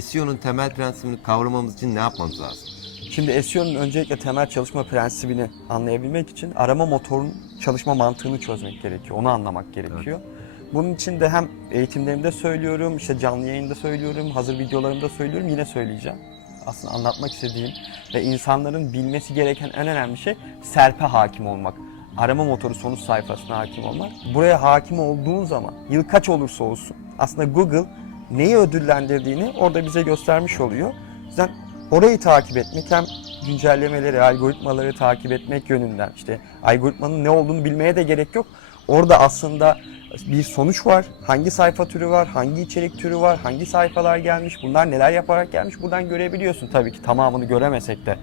SEO'nun temel prensibini kavramamız için ne yapmamız lazım? Şimdi SEO'nun öncelikle temel çalışma prensibini anlayabilmek için arama motorunun çalışma mantığını çözmek gerekiyor. Onu anlamak gerekiyor. Bunun için de hem eğitimlerimde söylüyorum, işte canlı yayında söylüyorum, hazır videolarımda söylüyorum, yine söyleyeceğim. Aslında anlatmak istediğim ve insanların bilmesi gereken en önemli şey SERP'e hakim olmak. Arama motoru sonuç sayfasına hakim olmak. Buraya hakim olduğun zaman, yıl kaç olursa olsun, aslında Google neyi ödüllendirdiğini orada bize göstermiş oluyor. O yüzden orayı takip etmek hem güncellemeleri, algoritmaları takip etmek yönünden işte algoritmanın ne olduğunu bilmeye de gerek yok. Orada aslında bir sonuç var. Hangi sayfa türü var, hangi içerik türü var, hangi sayfalar gelmiş, bunlar neler yaparak gelmiş buradan görebiliyorsun. Tabii ki tamamını göremesek de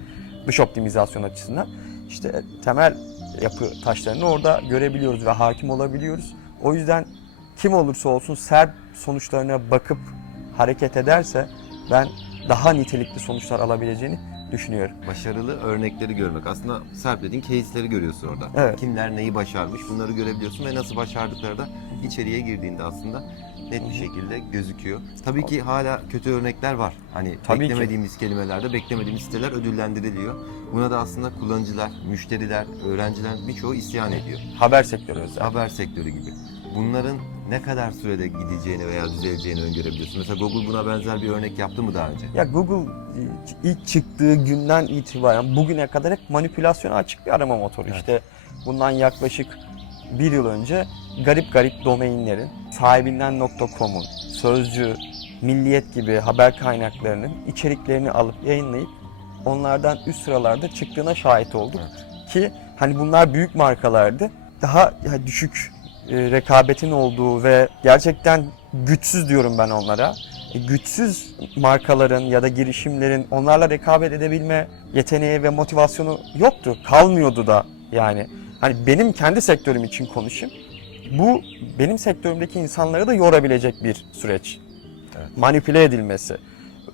dış optimizasyon açısından. İşte temel yapı taşlarını orada görebiliyoruz ve hakim olabiliyoruz. O yüzden kim olursa olsun SERP sonuçlarına bakıp hareket ederse ben daha nitelikli sonuçlar alabileceğini düşünüyorum. Başarılı örnekleri görmek. Aslında Serp dediğin case'leri görüyorsun orada. Evet. Kimler neyi başarmış bunları görebiliyorsun ve nasıl başardıkları da içeriye girdiğinde aslında net bir şekilde gözüküyor. Tabii ki hala kötü örnekler var. Hani Tabii ki. beklemediğimiz kelimelerde beklemediğimiz siteler ödüllendiriliyor. Buna da aslında kullanıcılar, müşteriler, öğrenciler birçoğu isyan ediyor. Haber sektörü özel. Haber sektörü gibi. Bunların ne kadar sürede gideceğini veya düzeleceğini öngörebiliyorsun. Mesela Google buna benzer bir örnek yaptı mı daha önce? Ya Google ilk çıktığı günden itibaren bugüne kadar hep manipülasyona açık bir arama motoru. Evet. İşte bundan yaklaşık bir yıl önce garip garip domainlerin sahibinden.com'un, Sözcü, Milliyet gibi haber kaynaklarının içeriklerini alıp yayınlayıp onlardan üst sıralarda çıktığına şahit olduk. Ki hani bunlar büyük markalardı. Daha ya düşük e, rekabetin olduğu ve gerçekten güçsüz diyorum ben onlara. E, güçsüz markaların ya da girişimlerin onlarla rekabet edebilme yeteneği ve motivasyonu yoktu. Kalmıyordu da yani. Hani benim kendi sektörüm için konuşayım. Bu benim sektörümdeki insanları da yorabilecek bir süreç. Evet. Manipüle edilmesi.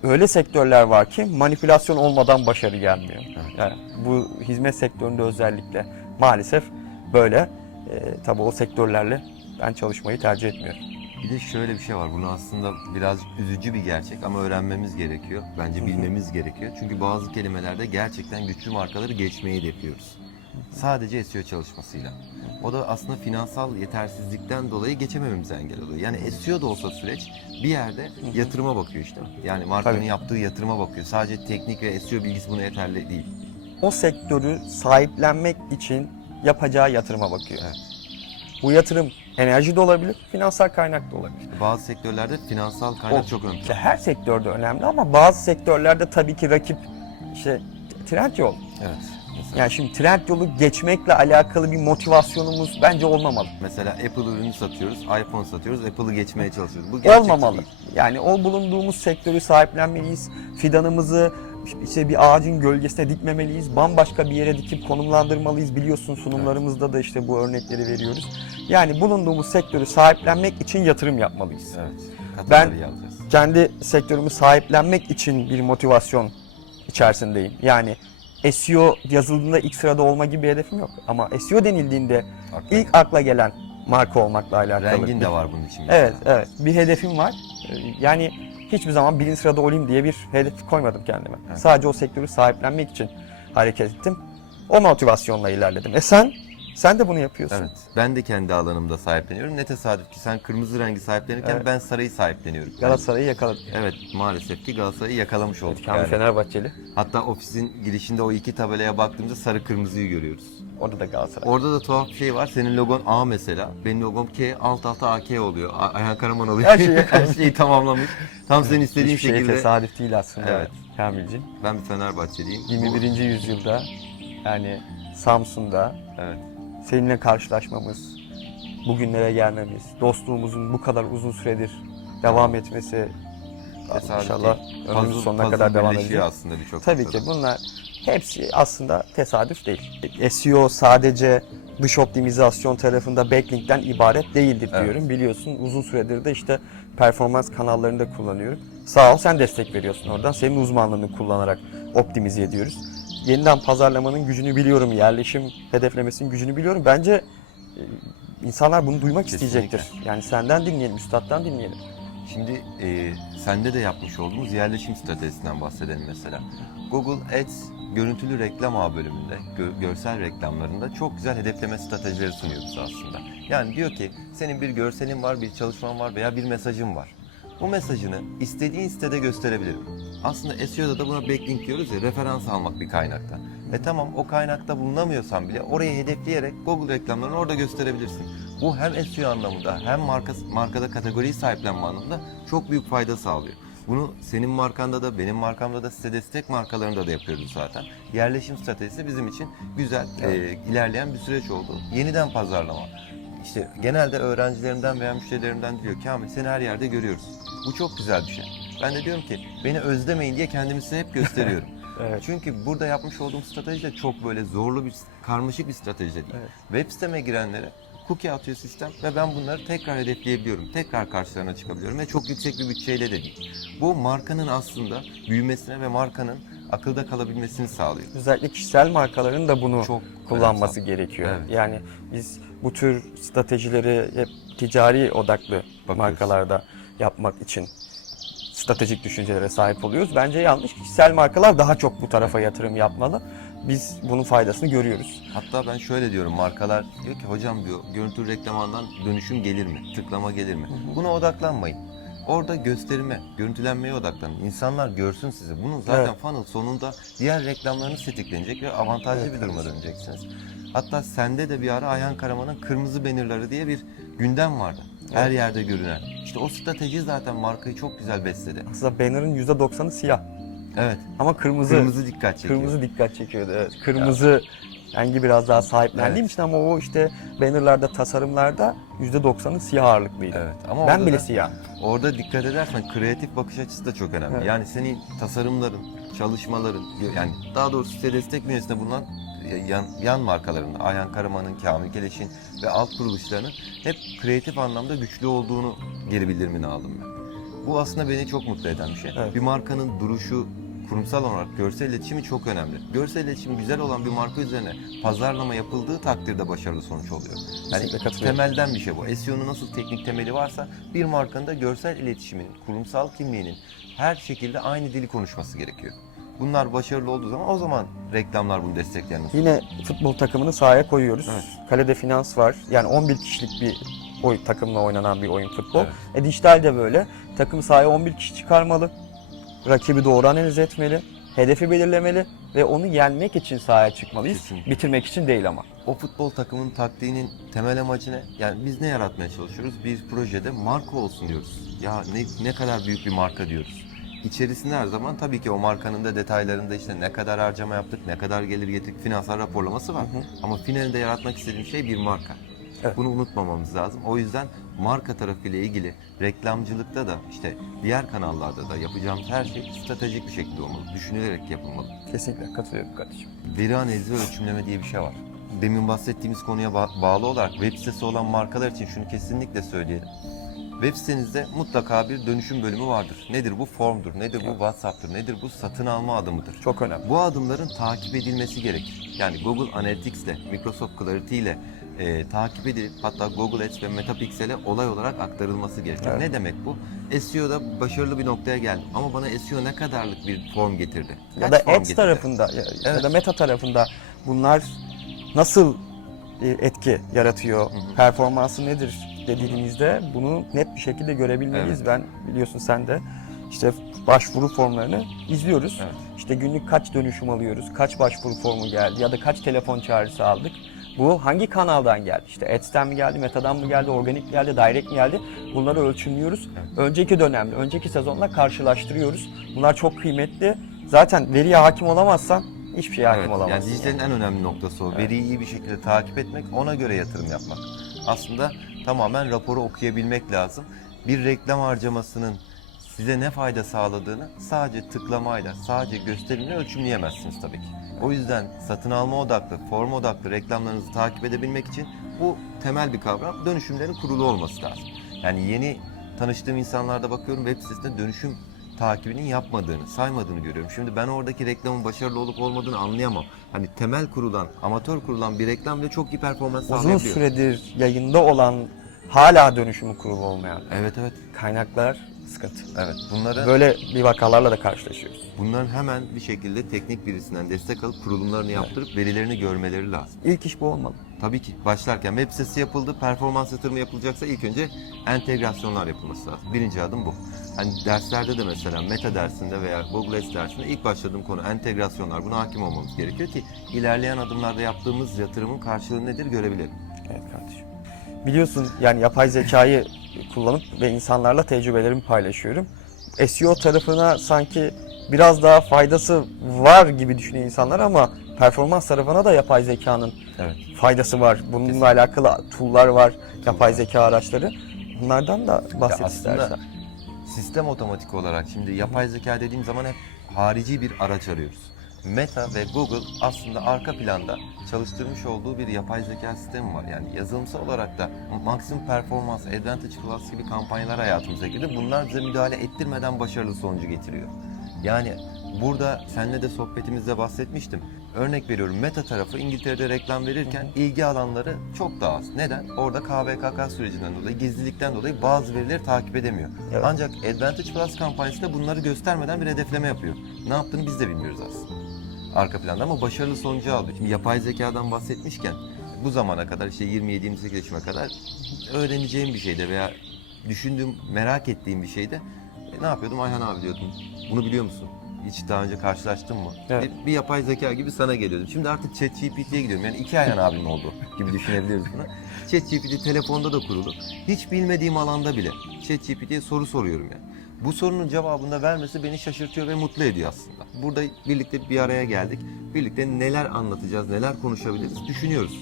Öyle sektörler var ki manipülasyon olmadan başarı gelmiyor. Yani bu hizmet sektöründe özellikle maalesef böyle. E, tabii o sektörlerle ben çalışmayı tercih etmiyorum. Bir de şöyle bir şey var. Bunu aslında biraz üzücü bir gerçek ama öğrenmemiz gerekiyor. Bence bilmemiz gerekiyor. Çünkü bazı kelimelerde gerçekten güçlü markaları geçmeyi hedefliyoruz. Sadece SEO çalışmasıyla. O da aslında finansal yetersizlikten dolayı geçemememize engel oluyor. Yani SEO da olsa süreç bir yerde yatırıma bakıyor işte. Yani markanın Tabii. yaptığı yatırıma bakıyor. Sadece teknik ve SEO bilgisi buna yeterli değil. O sektörü sahiplenmek için yapacağı yatırıma bakıyor. Evet. Bu yatırım enerji de olabilir, finansal kaynak da olabilir. Bazı sektörlerde finansal kaynak O- çok ön İşte her sektörde önemli ama bazı sektörlerde tabii ki rakip işte trend yol. Evet. Mesela, Yani şimdi trend yolu geçmekle alakalı bir motivasyonumuz bence olmamalı. mesela Apple ürünü satıyoruz, iPhone satıyoruz, Apple'ı geçmeye çalışıyoruz. Bu olmamalı. değil. Yani o bulunduğumuz sektörü sahiplenmeliyiz. Fidanımızı işte bir ağacın gölgesine dikmemeliyiz. Bambaşka bir yere dikip konumlandırmalıyız. Biliyorsun sunumlarımızda da işte bu örnekleri veriyoruz. Yani bulunduğumuz sektörü sahiplenmek için yatırım yapmalıyız. Evet. Ben- alacağız. Kendi sektörümü sahiplenmek için bir motivasyon içerisindeyim. Yani SEO yazıldığında ilk sırada olma gibi bir hedefim yok. Ama SEO denildiğinde Akla ilk akla gelen marka olmakla alakalı. Rengin de var bunun için. mesela. Evet, evet. Bir hedefim var. Ee, Yani hiçbir zaman birinci sırada olayım diye bir hedef koymadım kendime. Evet. Sadece o sektörü sahiplenmek için hareket ettim. O motivasyonla ilerledim. E sen? Sen de bunu yapıyorsun. Evet. Ben de kendi alanımda sahipleniyorum. Ne tesadüf ki sen kırmızı rengi sahiplenirken Evet. ben sarıyı sahipleniyorum. Galatasaray'ı yakaladık. Evet maalesef ki Galatasaray'ı yakalamış olduk. Kamil yani. Fenerbahçeli. Hatta ofisin girişinde o iki tabelaya baktığımızda sarı kırmızıyı görüyoruz. Orada da Galatasaray. Orada da tuhaf bir şey var. Senin logon A mesela. Benim logom K, alt alta AK oluyor. A- Ayhan Karaman oluyor. Her şeyi. Her şeyi tamamlamış. Tam senin istediğin Hiçbir şey şekilde. tesadüf değil aslında Evet. Kamil'cim. Ben bir Fenerbahçeliyim. 21. yüzyılda yani Samsun'da Evet. Seninle karşılaşmamız, bugünlere gelmemiz, dostluğumuzun bu kadar uzun süredir devam etmesi Tesadüf inşallah değil. ömrümüz Puzzle- sonuna kadar devam edecek. aslında birçok Tabii noktada. ki bunlar hepsi aslında tesadüf değil. SEO sadece dış optimizasyon tarafında backlinkten ibaret değildir Evet. diyorum. Biliyorsun uzun süredir de işte performans kanallarında kullanıyorum. Sağ ol sen destek veriyorsun oradan. Senin uzmanlığını kullanarak optimize ediyoruz. Yeniden pazarlamanın gücünü biliyorum. Yerleşim hedeflemesinin gücünü biliyorum. Bence e, insanlar bunu duymak Kesinlikle. isteyecektir. Yani senden dinleyelim, üstattan dinleyelim. Şimdi e, sende de yapmış olduğumuz yerleşim stratejisinden bahsedelim mesela. Google Ads görüntülü reklam ağ bölümünde, gö- görsel reklamlarında çok güzel hedefleme stratejileri sunuyoruz aslında. Yani diyor ki senin bir görselin var, bir çalışman var veya bir mesajın var. Bu mesajını istediğin sitede gösterebilirim. Aslında SEO'da da buna backlink diyoruz ya, referans almak bir kaynakta. E tamam o kaynakta bulunamıyorsan bile orayı hedefleyerek Google reklamlarını orada gösterebilirsin. Bu hem SEO anlamında hem marka, markada kategoriyi sahiplenme anlamında çok büyük fayda sağlıyor. Bunu senin markanda da benim markamda da size destek markalarında da yapıyoruz zaten. Yerleşim stratejisi bizim için güzel e, ilerleyen bir süreç oldu. Yeniden pazarlama. İşte genelde öğrencilerimden veya müşterilerimden diyor Kamil seni her yerde görüyoruz. Bu çok güzel bir şey. Ben de diyorum ki beni özlemeyin diye kendimi size hep gösteriyorum. Evet. Çünkü burada yapmış olduğum strateji de çok böyle zorlu bir, karmaşık bir strateji de değil. Evet. Web siteme girenlere cookie atıyor sistem ve ben bunları tekrar hedefleyebiliyorum. Tekrar karşılarına çıkabiliyorum ve çok yüksek bir bütçeyle de değil. Bu markanın aslında büyümesine ve markanın akılda kalabilmesini sağlıyor. Özellikle kişisel markaların da bunu Çok kullanması önemli. gerekiyor. Evet. Yani biz bu tür stratejileri hep ticari odaklı markalarda yapmak için stratejik düşüncelere sahip oluyoruz. Bence yanlış. Kişisel markalar daha çok bu tarafa yatırım yapmalı. Biz bunun faydasını görüyoruz. Hatta ben şöyle diyorum markalar diyor ki hocam diyor görüntü reklamından dönüşüm gelir mi? Tıklama gelir mi? Buna odaklanmayın. Orada gösterime, görüntülenmeye odaklanın. İnsanlar görsün sizi. Bunun zaten Evet. funnel sonunda diğer reklamlarınız tetiklenecek ve avantajlı Evet, bir duruma döneceksiniz. Hatta sende de bir ara Ayhan Karaman'ın kırmızı bannerları diye bir gündem vardı. Her yerde görünen. İşte o strateji zaten markayı çok güzel besledi. Aslında banner'ın %90'ı siyah. Evet. Ama kırmızı Kırmızı dikkat çekiyor. Kırmızı dikkat çekiyordu. Evet. Kırmızı rengi biraz daha sahiplendiğim Evet. için ama o işte bannerlarda, tasarımlarda %90'ı siyah ağırlıklıydı. Evet. Ama Ben orada bile da- siyah. Orada dikkat edersen kreatif bakış açısı da çok önemli. Evet. Yani senin tasarımların, çalışmaların, yani daha doğrusu size destek bünyesinde bulunan yan, yan markalarında Ayhan Karaman'ın, Kamil Keleş'in ve alt kuruluşlarının hep kreatif anlamda güçlü olduğunu geri bildirimini aldım ben. Bu aslında beni çok mutlu eden bir şey. Evet. Bir markanın duruşu, kurumsal olarak görsel iletişimi çok önemli. Görsel iletişimi güzel olan bir marka üzerine pazarlama yapıldığı takdirde başarılı sonuç oluyor. Yani temelden bir şey bu. SEO'nun nasıl teknik temeli varsa bir markanın da görsel iletişiminin, kurumsal kimliğinin her şekilde aynı dili konuşması gerekiyor. Bunlar başarılı olduğu zaman o zaman reklamlar bunu destekleyen. Yine futbol takımını sahaya koyuyoruz. Evet. Kalede finans var. Yani 11 kişilik bir oy takımla oynanan bir oyun futbol. Evet. E dijital de böyle. Takım sahaya 11 kişi çıkarmalı. Rakibi doğru analiz etmeli. Hedefi belirlemeli ve onu yenmek için sahaya çıkmalıyız. Kesinlikle. Bitirmek için değil ama. O futbol takımının taktiğinin temel amacı ne? Yani biz ne yaratmaya çalışıyoruz? Bir projede marka olsun diyoruz. Ya ne, ne kadar büyük bir marka diyoruz. İçerisinde her zaman tabii ki o markanın da detaylarında işte ne kadar harcama yaptık, ne kadar gelir getirdik, finansal raporlaması var. Hı hı. Ama finalinde yaratmak istediğim şey bir marka. Evet. Bunu unutmamamız lazım. O yüzden marka tarafıyla ilgili reklamcılıkta da işte diğer kanallarda da yapacağımız her şey stratejik bir şekilde olmalı. Düşünülerek yapılmalı. Kesinlikle katılıyorum kardeşim. Veri analizi ölçümleme diye bir şey var. Demin bahsettiğimiz konuya ba- bağlı olarak web sitesi olan markalar için şunu kesinlikle söyleyelim. Web sitenizde mutlaka bir dönüşüm bölümü vardır. Nedir bu? Formdur, nedir bu? WhatsApp'tır, nedir bu? Satın alma adımıdır. Çok önemli. Bu adımların takip edilmesi gerekir. Yani Google Analytics ile, Microsoft Clarity ile e, takip edilip hatta Google Ads ve Metapixel'e olay olarak aktarılması gerekir. Evet. Ne demek bu? SEO'da başarılı bir noktaya geldim ama bana SEO ne kadarlık bir form getirdi? Ya Kaç da form Ads getirdi? tarafında ya, ya Evet. da Meta tarafında bunlar nasıl bir etki yaratıyor, hı. performansı nedir dediğimizde bunu net bir şekilde görebilmeliyiz. Ben biliyorsun sen de işte başvuru formlarını izliyoruz. Evet. İşte günlük kaç dönüşüm alıyoruz, kaç başvuru formu geldi ya da kaç telefon çağrısı aldık. Bu hangi kanaldan geldi? İşte Ads'ten mi geldi, Meta'dan mı geldi, organik mi geldi, direct mi geldi? Bunları ölçümlüyoruz. Evet. Önceki dönemle, önceki sezonla karşılaştırıyoruz. Bunlar çok kıymetli. Zaten veriye hakim olamazsan hiçbir şeye hakim Evet, yani olamazsın. dijitalin en önemli noktası o. Veriyi iyi bir şekilde takip etmek, ona göre yatırım yapmak. Aslında tamamen raporu okuyabilmek lazım. Bir reklam harcamasının size ne fayda sağladığını sadece tıklamayla, sadece gösterimle ölçümleyemezsiniz tabii ki. O yüzden satın alma odaklı, form odaklı reklamlarınızı takip edebilmek için bu temel bir kavram. Dönüşümlerin kurulu olması lazım. Yani yeni tanıştığım insanlarda bakıyorum web sitesinde dönüşüm takibinin yapmadığını, saymadığını görüyorum. Şimdi ben oradaki reklamın başarılı olup olmadığını anlayamam. Hani temel kurulan, amatör kurulan bir reklam bile çok iyi performans Uzun sağlayabiliyor. süredir yayında olan hala dönüşümü kurulu olmayan Evet evet. kaynaklar sıkıntı. Evet. Bunları Böyle bir vakalarla da karşılaşıyoruz. bunların hemen bir şekilde teknik birisinden destek alıp kurulumlarını yaptırıp verilerini görmeleri lazım. İlk iş bu olmalı. Tabii ki başlarken web sitesi yapıldı, performans yatırımı yapılacaksa ilk önce entegrasyonlar yapılması lazım. Birinci adım bu. Hani derslerde de mesela Meta dersinde veya Google Ads dersinde ilk başladığım konu entegrasyonlar. Buna hakim olmamız gerekiyor ki ilerleyen adımlarda yaptığımız yatırımın karşılığı nedir görebilelim. Evet kardeşim. Biliyorsun yani yapay zekayı kullanıp ve insanlarla tecrübelerimi paylaşıyorum. SEO tarafına sanki biraz daha faydası var gibi düşünüyor insanlar ama performans tarafına da yapay zekanın Evet. faydası var. Bununla Kesinlikle. alakalı tool'lar var, yapay zeka araçları. Bunlardan da bahset Ya istersen. Sistem otomatik olarak şimdi yapay zeka dediğim zaman hep harici bir araç arıyoruz. Meta ve Google aslında arka planda çalıştırmış olduğu bir yapay zeka sistemi var. Yani yazılımsal olarak da Maximum Performance, Advantage Plus gibi kampanyalar hayatımıza girdi. Bunlar bize müdahale ettirmeden başarılı sonucu getiriyor. Yani burada seninle de sohbetimizde bahsetmiştim. Örnek veriyorum Meta tarafı İngiltere'de reklam verirken ilgi alanları çok daha az. Neden? Orada KVKK sürecinden dolayı, gizlilikten dolayı bazı verileri takip edemiyor. Evet. Ancak Advantage Plus kampanyası da bunları göstermeden bir hedefleme yapıyor. Ne yaptığını biz de bilmiyoruz aslında. Arka planda ama başarılı sonucu aldı. Şimdi yapay zekadan bahsetmişken bu zamana kadar işte 27-28 yaşıma kadar öğreneceğim bir şeyde veya düşündüğüm, merak ettiğim bir şeyde e, ne yapıyordum? Ayhan abi diyordum. Bunu biliyor musun? Hiç daha önce karşılaştın mı? Evet. Bir, bir yapay zeka gibi sana geliyordum. Şimdi artık ChatGPT'ye gidiyorum. Yani iki Ayhan abim oldu gibi düşünebiliriz bunu. ChatGPT telefonda da kurulu. Hiç bilmediğim alanda bile ChatGPT'ye soru soruyorum yani. Bu sorunun cevabını da vermesi beni şaşırtıyor ve mutlu ediyor aslında. Burada birlikte bir araya geldik. Birlikte neler anlatacağız, neler konuşabiliriz düşünüyoruz.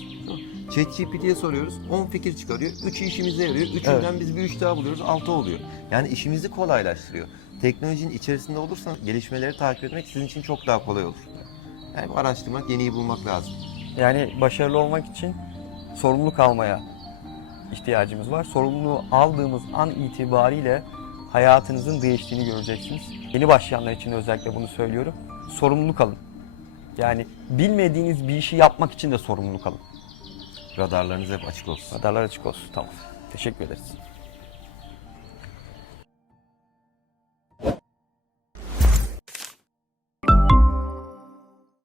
ChatGPT'ye soruyoruz, 10 fikir çıkarıyor, 3'ü işimize yarıyor, 3'ünden biz bir 3 daha buluyoruz, 6 oluyor. Yani işimizi kolaylaştırıyor. Teknolojinin içerisinde olursanız gelişmeleri takip etmek sizin için çok daha kolay olur. Yani araştırmak, yeniyi bulmak lazım. Yani başarılı olmak için sorumluluk almaya ihtiyacımız var. Sorumluluğu aldığımız an itibariyle hayatınızın değiştiğini göreceksiniz. Yeni başlayanlar için özellikle bunu söylüyorum. Sorumluluk alın. Yani bilmediğiniz bir işi yapmak için de sorumluluk alın. Radarlarınız hep açık olsun. Radarlar açık olsun. Tamam. Teşekkür ederiz.